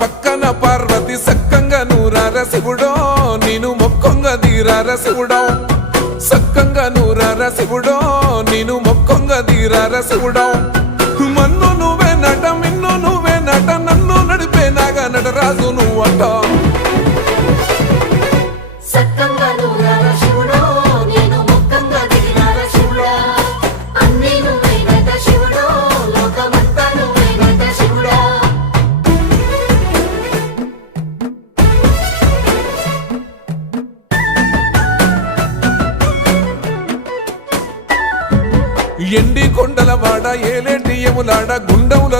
పక్కన పార్వతి సక్కంగా నూరార శివుడో నేను మొక్కంగా తీరార శివుడో సక్కంగా నూరార శివుడో నేను మొక్కంగా తీరార శివుడో మన్ను నువ్వే నట మిన్ను నువ్వే నట నన్ను నడిపే నాగా నటరాజు నువ్వట ఎండి కొండల వాడ ఏలేటి యములాడ గుండముల